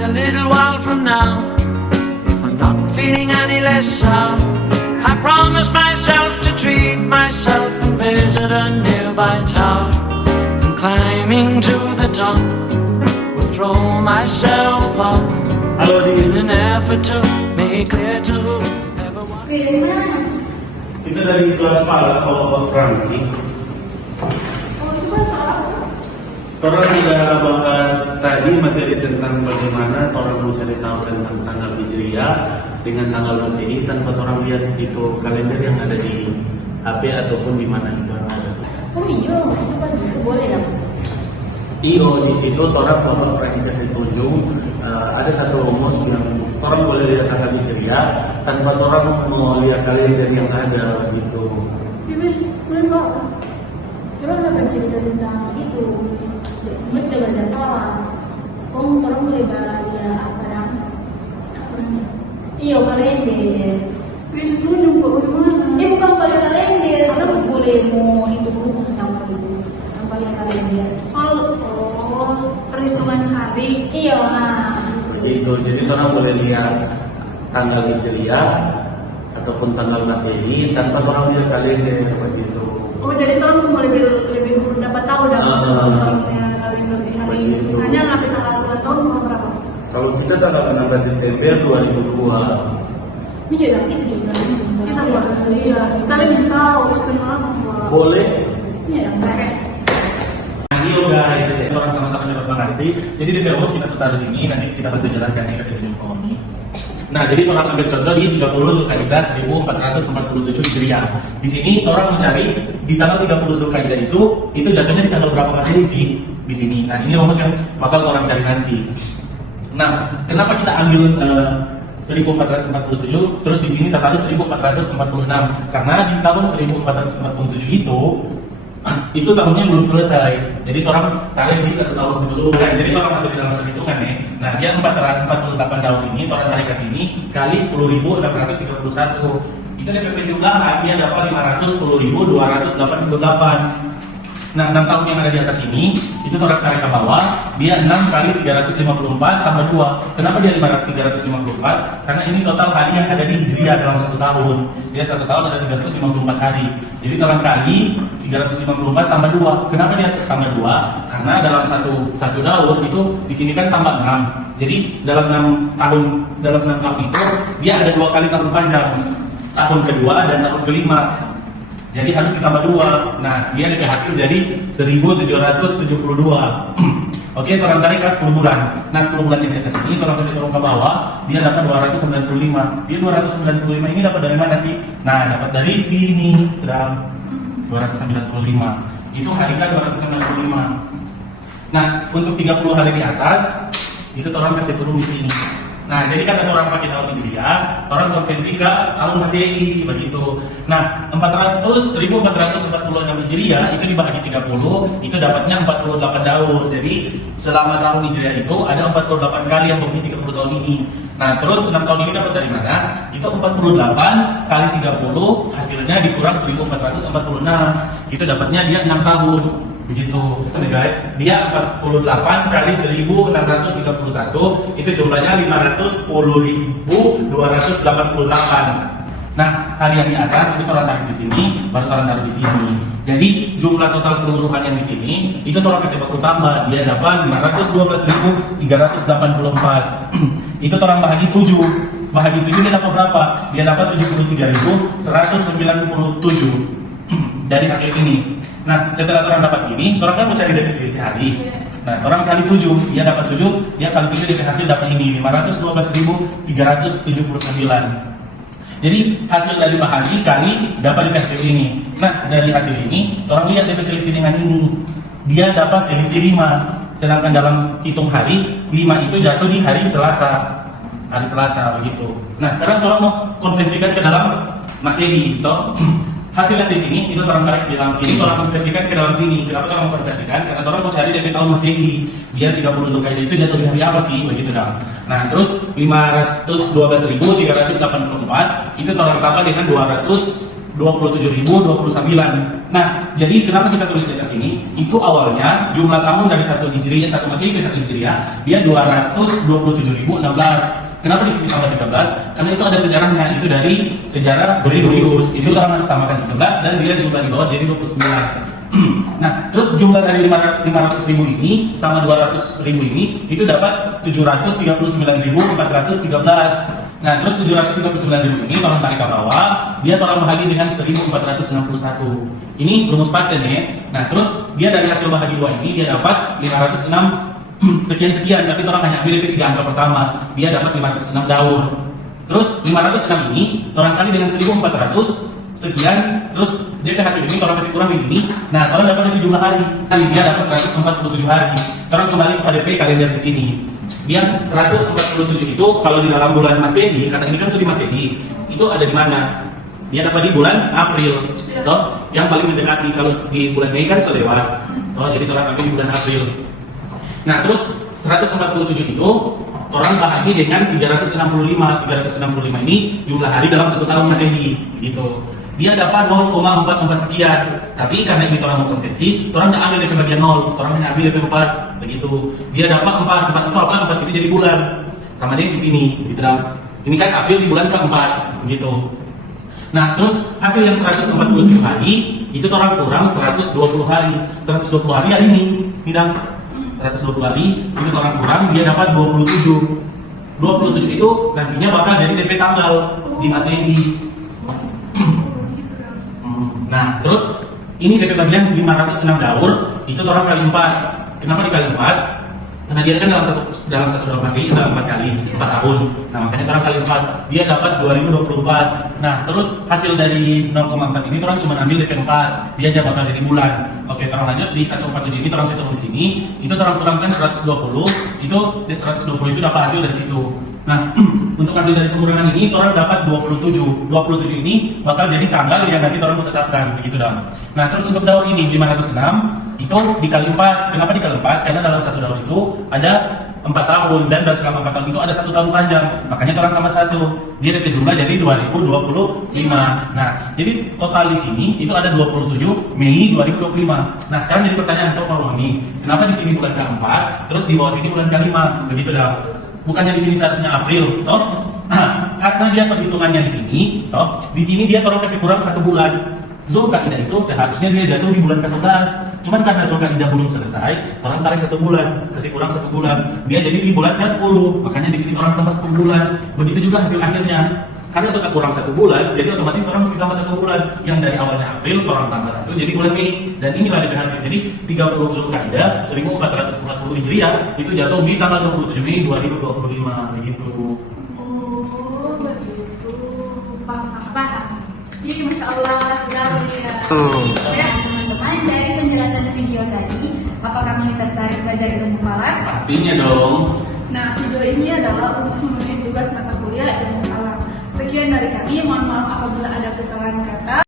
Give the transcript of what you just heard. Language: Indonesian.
a little while from now. If I'm not feeling any less sour, I promise myself to treat myself and visit a nearby tower. And climbing to the top, will throw myself off in an effort to make clear to everyone. Kita dari kelas Pala kalau Franky. Oh, itu kan salah. Orang tidak bahas tadi materi tentang bagaimana orang mau cari tahu tentang tanggal Hijriah dengan tanggal Masehi tanpa orang lihat itu kalender yang ada di HP ataupun di mana itu ada. Oh iya, itu kan gitu boleh lah. Iyo di situ orang kalau pernah dikasih tunjuk ada satu rumus yang orang boleh lihat tanggal Hijriah tanpa orang mau lihat kalender yang ada gitu. Bibis, boleh banget. Orang udah cerita tentang itu, mas udah belajar orang. Orang boleh baca apa namanya? Iya kalender. Bibis itu juga mas. Bukan baca kalender, orang boleh mau itu rumus sama itu. Tanpa lihat kalender. Perhitungan hari. Iya, nah. Seperti itu. Jadi orang boleh lihat tanggal Hijriah ataupun tanggal Masehi tanpa orang lihat kalender begitu. Oh, jadi orang semua lebih dapat tahu tahunnya kalender hari. Misalnya ngambil tanggal 2 tahun mau berapa? Kalau kita tanggal 16 September 2002. Ini juga itu juga. Kita buat iya. Kita ingin tahu istimewa apa. Boleh? Iya, guys. Ayo guys, orang sama-sama cepat mengerti. Jadi di terus kita sudah di sini, nanti kita bantu jelaskan ya ke sini ekonomi. Nah, jadi orang ambil contoh di 30 Zulkaidah 1447 Hijriah. Di sini orang mencari di tanggal 30 Zulkaidah itu jatuhnya di tanggal berapa Masehi sih di sini. Nah, ini rumus yang bakal orang cari nanti. Nah, kenapa kita ambil 1447 terus di sini tertaruh 1446? Karena di tahun 1447 itu tahunnya belum selesai, jadi orang tarik di 1 tahun sebelum. Jadi orang masuk dalam perhitungan nih. Nah, dia 48 tahun ini, orang tarik ke sini kali 10.631. Itu DP jumlahan dia dapat 510.288. Nah, 6 tahun yang ada di atas ini, itu orang tarik ke bawah, dia 6 kali 354 tambah 2. Kenapa dia 354? Karena ini total hari yang ada di Hijriah dalam 1 tahun. Dia 1 tahun ada 354 hari. Jadi orang kali 354 tambah 2. Kenapa dia tambah 2? Karena dalam satu tahun itu di sini kan tambah 6. Jadi dalam 6 tahun itu dia ada 2 kali tahun panjang. Tahun kedua dan tahun kelima. Jadi harus ditambah 2. Nah, dia lebih hasil jadi 1772. Oke, orang tarik ke 10 bulan. Nah, 10 bulan yang di atas ini, orang kasih turun ke bawah, dia dapat 295. Dia 295 ini dapat dari mana sih? Nah, dapat dari sini, 295. Itu kalikan 295. Nah, untuk 30 hari di atas, itu orang kasih turun di sini. Nah, jadi kan ada orang pakai tahun Hijriah, orang konvensi ke tahun Masehi begitu. Nah, 1446 Hijriah itu dibagi 30, itu dapatnya 48 daur. Jadi selama tahun Hijriah itu ada 48 kali yang begini 30 tahun ini. Nah, terus 6 tahun ini dapat dari mana? Itu 48 kali 30 hasilnya dikurang 1446. Itu dapatnya dia 6 tahun. Begitu. Nih guys, dia 48 kali 1631 itu jumlahnya 510.288. Nah, hari yang di atas itu orang tarik di sini, baru orang tarik di sini. Jadi jumlah total seluruhan yang di sini itu orang kasih baku tambah, dia dapat 512.384. Itu orang bahagi 7. Bahagi 7 dia dapat berapa? Dia dapat 73.197 dari hasil ini. Nah, setelah orang dapat ini, orang kan mau cari dari selisih hari. Nah, orang kali 7, dia dapat 7, dia kali 7 dari hasil dapat ini 512.379. Jadi hasil dari bahagi kali dapat dari hasil ini. Nah, dari hasil ini, orang lihat dari selisih dengan ini, dia dapat selisih 5. Sedangkan dalam hitung hari, 5 itu jatuh di hari Selasa. Hari Selasa begitu. Nah, sekarang orang mau konversikan ke dalam Masehi, toh. Hasilnya di sini itu orang tarik di dalam sini, orang konversikan ke dalam sini. Kenapa orang konversikan? Karena orang mau cari dari tahun Masehi. Dia 30 Zulkaidah itu jatuh di hari apa sih? Begitu dong. Nah, terus 512.384 itu orang tambah dengan 227.029. Nah, jadi kenapa kita tulis di atas ini? Itu awalnya jumlah tahun dari 1 Hijriah, 1 Masehi ke 1 Hijriah, dia 227.016. Kenapa di sini tambah 13? Karena itu ada sejarahnya, itu dari sejarah Gregorius. Itu orang harus tambahkan 13 dan dia jumlah di bawah jadi 29. Nah, terus jumlah dari 500.000 ini sama 200.000 ini itu dapat 739.413. Nah, terus 739.000 ini tolong tarik ke bawah, dia tolong bahagi dengan 1.461. Ini rumus paten ya. Nah, terus dia dari hasil bahagi 2 ini dia dapat 506 sekian-sekian, tapi orang hanya ambil DP 3 angka pertama, dia dapat 506 daur. Terus 506 ini orang kali dengan 1.400 sekian, terus DP hasil ini orang kasih kurang ini. Nah, orang dapat dari jumlah hari. Dia dapat 147 hari. Orang kembali ke DP kalender di sini. Dia 147 itu kalau di dalam bulan Masehi, karena ini kan sudah Masehi, itu ada di mana? Dia dapat di bulan April, toh, yang paling mendekati. Kalau di bulan Mei kan sudah lewat, toh, jadi orang ambil di bulan April. Nah, terus 147 itu orang bahagi dengan 365. 365 ini jumlah hari dalam 1 tahun Masehi, gitu. Dia dapat 0,44 sekian. Tapi karena ini orang mau konversi, orang tidak ambil dari bagian 0, orang hanya ambil dari 4, begitu. Dia dapat 4 itu apa? 4 itu jadi bulan. Sama dia di sini, gitu dong. Ini kan April di bulan ke-4, begitu. Nah, terus hasil yang 147 hari itu orang kurang 120 hari. 120 hari hari ini, tidak. 120 hari itu orang kurang, dia dapat 27. 27 itu nantinya bakal jadi DP tanggal di Masehi. Nah, terus ini DP bagian 506 daur, itu orang kali 4. Kenapa dikali 4? Karena dia kan dalam satu dalam Masehi dalam 4 kali 4 tahun. Nah, makanya orang kali 4, dia dapat 2024. Nah, terus hasil dari 0,4 ini orang cuma ambil DP 4, dia aja bakal jadi bulan. Oke, orang lanjut di 147 ini orang hitung di sini, itu orang kurangkan 120, itu di 120 itu dapat hasil dari situ. Nah, untuk hasil dari pengurangan ini, orang dapat 27. 27 ini bakal jadi tanggal yang nanti orang mau tetapkan, begitu dong. Nah, terus untuk daur ini 506 itu dikali 4. Kenapa dikali 4? Karena dalam satu daur itu ada 4 tahun dan selama 4 tahun itu ada 1 tahun panjang. Makanya orang tambah 1. Dia ada jumlah jadi 2025. Nah, jadi total di sini itu ada 27 Mei 2025. Nah, sekarang jadi pertanyaan untuk Farmoni, kenapa di sini bulan ke-4, terus di bawah sini bulan ke-5? Begitu dong. Bukannya di sini seharusnya April, toh? Karena dia perhitungannya di sini, toh? Di sini dia orang kasih kurang 1 bulan. Zulkaidah itu seharusnya dia jatuh di bulan ke-11. Cuman karena Zulkaidah belum selesai, orang tarik 1 bulan, kasih kurang 1 bulan. Dia jadi di bulan ke-10. Makanya di sini orang tambah 10 bulan. Begitu juga hasil akhirnya. Karena suka kurang 1 bulan, jadi otomatis orang mesti tambah 1 bulan. Yang dari awalnya April, orang tambah 1, jadi bulan Mei. Dan inilah DP hasil. Jadi 30 Zulkaidah 1440 Hijriah itu jatuh di tanggal 27 Mei 2025, begitu. Oh, begitu. Paham. Ini Masya Allah, sekali ya. Ya, teman-teman, dari penjelasan video tadi, apakah kamu tertarik belajar ilmu falak? Pastinya dong. Nah, video ini adalah untuk memenuhi tugas mata kuliah ilmu falak. Sekian dari kami, mohon maaf apabila ada kesalahan kata.